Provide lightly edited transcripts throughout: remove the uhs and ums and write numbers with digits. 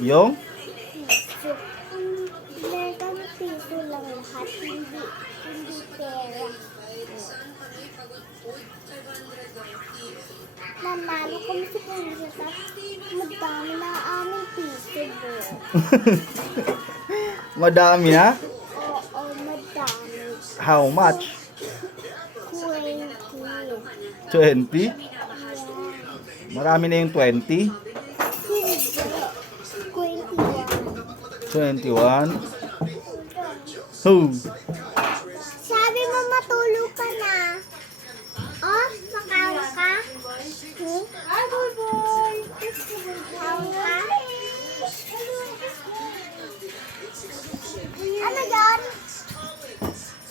Yung? piso. Meron piso lang lahat, hindi pera. Nanalo kami sa pulisya, madami na aming piso, bro. Madami na? Oo, madami. How much? 20. 20? Yeah. Marami na yung 20? Hindi. 21. 21? Who? Sabi mo matulog ka na. Oh, makaw ka? Ay, boy. Makaw ka? Ano yan?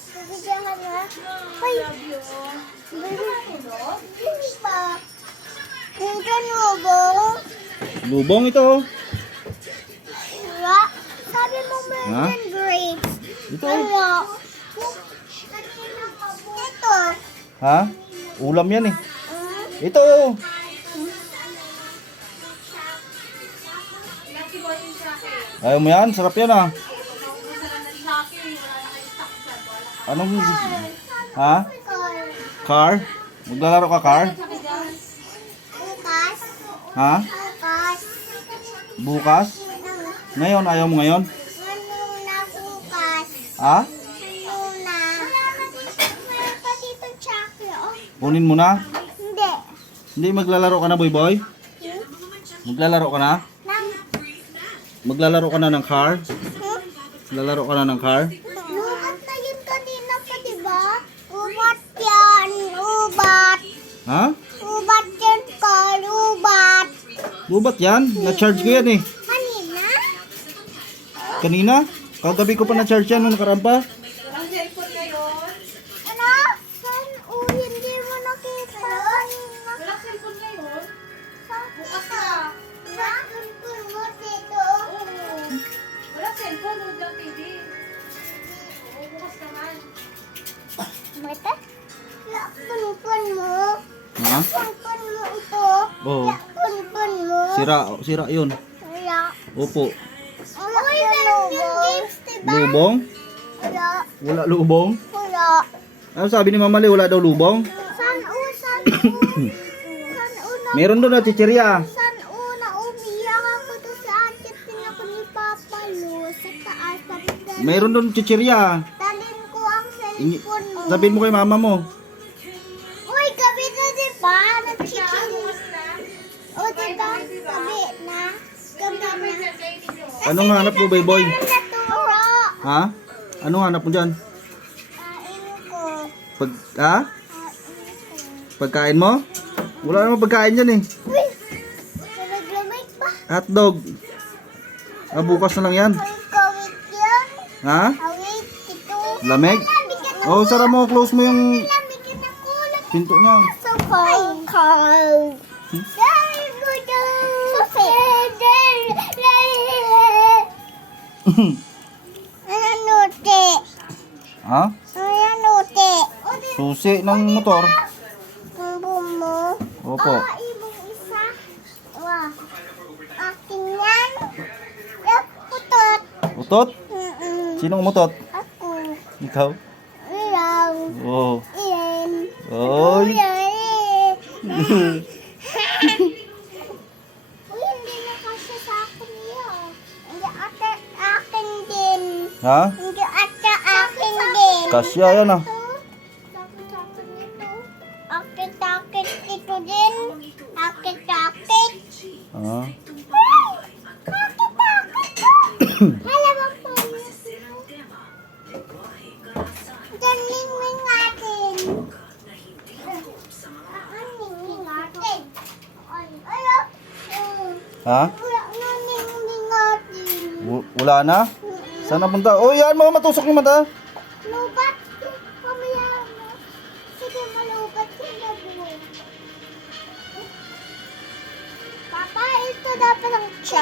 Bibigyan ka na? Ay, hindi pa. Hindi ka nubong? Lubong ito. Wala. Sabi mo meron grapes. Ito. Wala. Ito. Ha? Ulam yan eh. Ah, Ito. Ayaw mo yan? Sarap yan ah. Anong... Ha? Car? Maglalaro ka car? Bukas. Ha? Bukas. Bukas? Ngayon? Ayaw mo ngayon? Manuna bukas. Ha? Manuna. Meron pa dito chocolate. Oh, Kunin mo na? hindi. Hindi maglalaro ka na, boy boy? Maglalaro ka na? Nang, Maglalaro ka na ng car? Maglalaro ka na ng car? ubat na yun kanina pa, diba? Ubat yan. Ubat. Ha? Ubat yan, Carl. Ubat. Bubat yan? Na-charge ko yan eh. Kanina? Kanina? Kagabi ko pa na-charge yan nung nakaraan pa. Ano? San? Hindi mo nakita kanina. Walang cellphone ngayon? Bukas na. Cellphone mo dito. Walang cellphone, huwag lang TV. Oo, bukas naman. Mata? Lakpan mo. Ha? Lakpan mo ito. Oo. Lakpan mo. Sira yun. Wala. Opo. Uy, meron yung games, diba? Lubong? Wala. Wala lubong? Wala. Ano sabi ni Mama Lee, wala daw lubong? San una Meron doon na chichirya. San una umiyak ako to sa atin ako ni Papa Lu sa taas. Meron doon chichirya. Dalhin ko ang cellphone mo. Sabihin mo kay mama mo. Uy, gabi na diba? Nag-chicken. O diba? Gabi na. Gabi na. Anong hanap mo, boy boy? Naturo. Ha? Anong hanap mo dyan? Kain ko. Ha? Pagkain mo? Wala namang pagkain dyan eh. Uy, lamig pa. Hotdog. Bukas na lang yan. Kawit yan. Ha? Kawit ito. Lamig? Oh, sara mo. Close mo yung Lamig na kulat. pinto niya. So cold. Cold. Very good. Ano nuti? Ha? Ano nuti? Susi ng motor. Bumbo mo. Opo. Ibong isa. Wah. Akin yan. Yung putot. Utot? Sinong umutot? Ako. Ikaw? Ilaw. Oh. Iyan. Oy. Uy, hindi na kasi sa akin yun. Hindi ate akin din. Ha? Hindi ate akin din. Kasya yan ah. Sakit-sakit nito. Akit-akit ito din. Akit-akit. Ha? Malamang po. Ganingwing natin. Ganingwing natin. Ay, Ha? wala na ningwing natin. Wala na? Saan napunta? Oh, yan mo. Matusok yung mata. Lubat. Pamaya mo. Sige, malubat sila buhay. Papa, ito dapat ang siya.